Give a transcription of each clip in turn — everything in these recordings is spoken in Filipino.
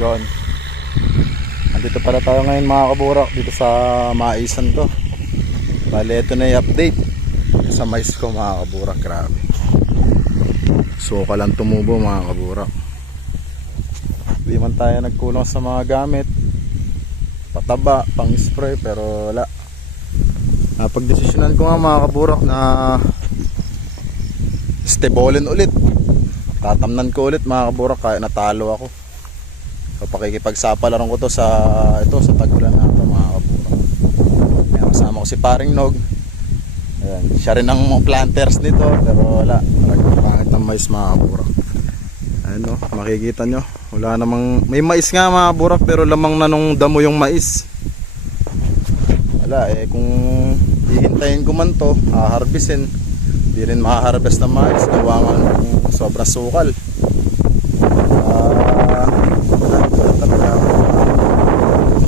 Yon. Andito pala tayo ngayon mga kaburak, dito sa maisan ko. Bale, ito na yung update sa mais ko mga kaburak. Grabe, suka lang tumubo mga kaburak. Di man tayo nagkulang sa mga gamit, pataba, pang spray, pero wala. Pagdesisyonan ko nga mga kaburak na stebolin ulit, tatamnan ko ulit mga kaburak, kaya natalo ako. So pakikipagsapalaran ko to sa tagulan na ito mga kaburak. Kaya kasama ko si Paring Nog. Ayan, siya rin ang planters nito, pero wala, talagang pangit ng mais mga kaburak. Ano, makikita nyo, wala namang, may mais nga mga kaburak, pero lamang na nung damo yung mais. Wala kung hihintayin ko man to, haharbisin, di rin makaharvest ng mais, gawa nga ng sobrang sukal.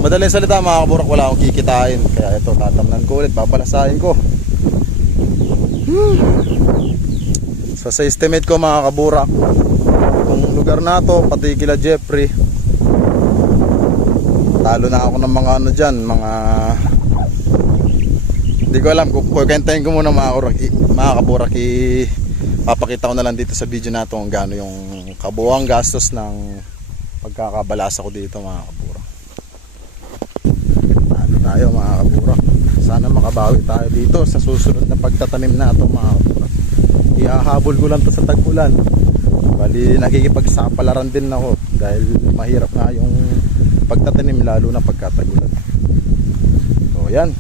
Madaling salita mga kaburak, wala akong kikitain, kaya ito tatamnan ko ulit, papalasahin ko. So sa estimate ko mga kaburak, itong lugar na to, pati kila Jeffrey, talo na ako ng mga ano dyan, mga hindi ko alam. Kukwentahin ko muna mga kaburak, papakita ko na lang dito sa video na to kung gaano yung kabuuang gastos ng pagkakabalasa ko dito mga kaburak. Ano tayo mga kaburak, sana makabawi tayo dito sa susunod na pagtatanim na ito mga kaburak. Ihahabol ko lang to sa tag-ulan, bali nakikipagsapalaran din ako dahil mahirap nga yung pagtatanim lalo na pagkatagulan. So yan.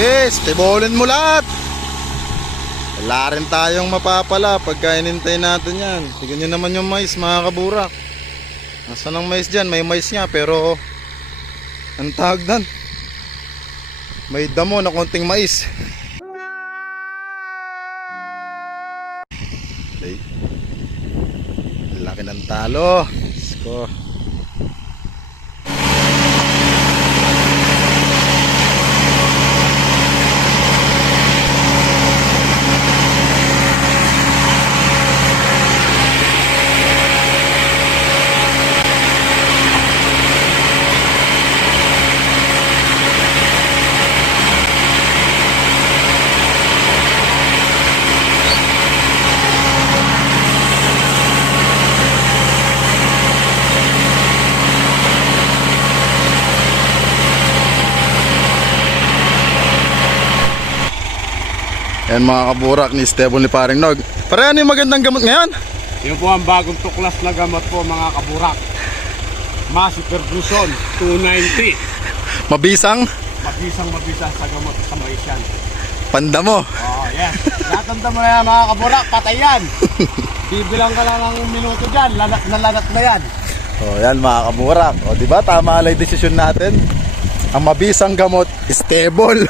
Yes, tibolin mo lahat. Wala rin tayong mapapala pagka inintay natin yan. Tignan nyo naman yung mais mga kaburak. Nasaan ang mais dyan? May mais nga pero ang tawag doon, may damo na konting mais. Okay. Laki ng talo. Let's go. Yan mga kaburak ni Esteban ni Paring Nog. Pare, ano yung magandang gamot ngayon? Yung po ang bagong tuklas na gamot po mga kaburak. Masi Ferguson 290. Mabisang? Mabisang sa gamot sa mais yan. Pandamo. Oh, yes. Natanda mo na yan mga kaburak, patay yan. Bibilang ka lang ng minuto dyan, lanat na yan. Oh, yan mga kaburak. O di ba tama lang yung desisyon natin? Ang mabisang gamot, stable.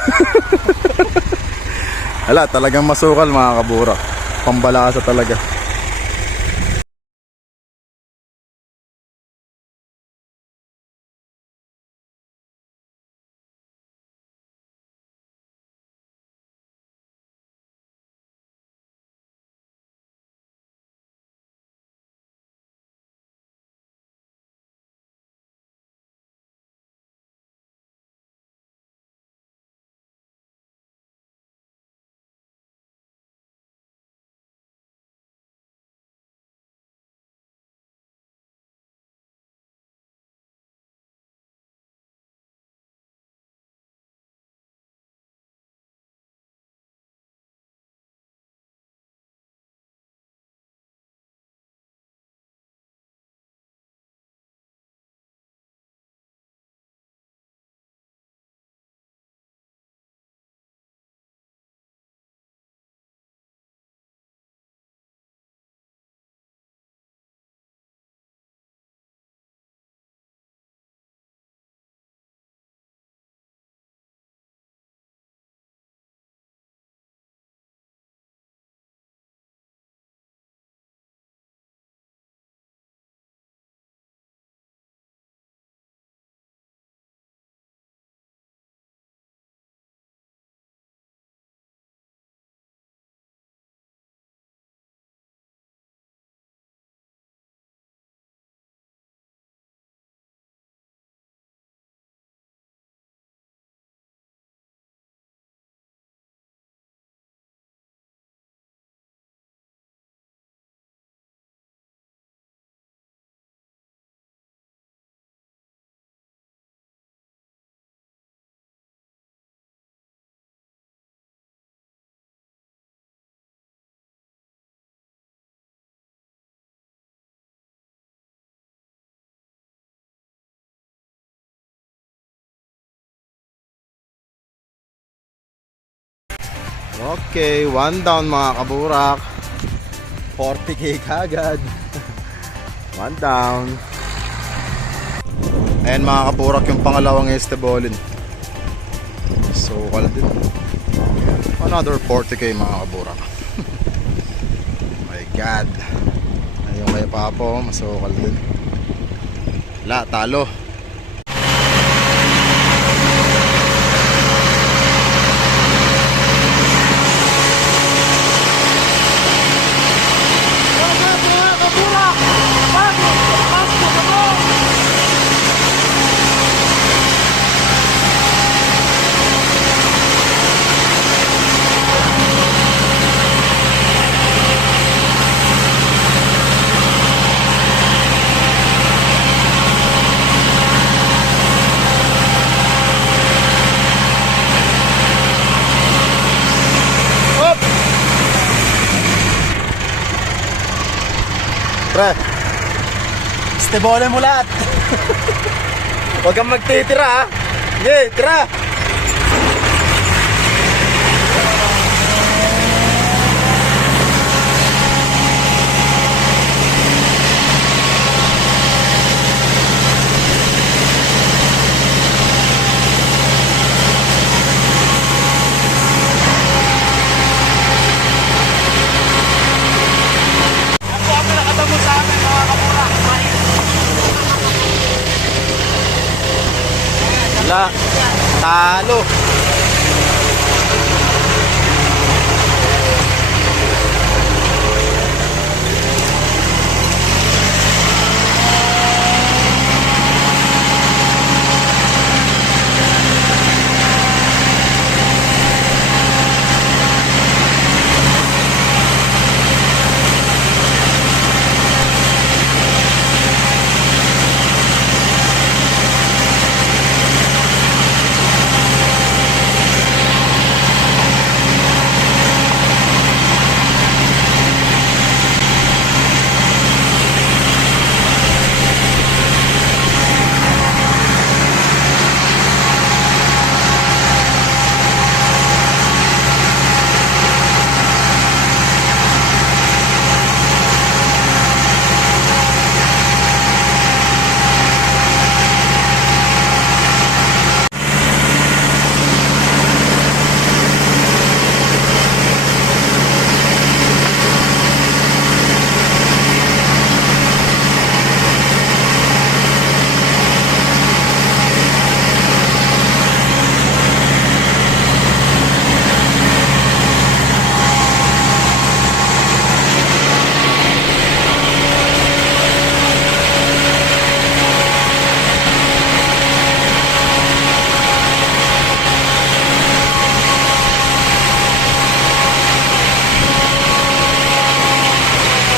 Wala, talagang masukal mga kaburak. Pambalasa talaga. Okay, one down mga kaburak. 40k kagad. One down. Ayan mga kaburak yung pangalawang estebolin. So, wala din. Another 40k mga kaburak. My God. Ayun kay Papo, masukal din. Wala, talo. Pre, stebole mo lahat. Huwag kang magtitira ha. Sige, tira. Wala, talo.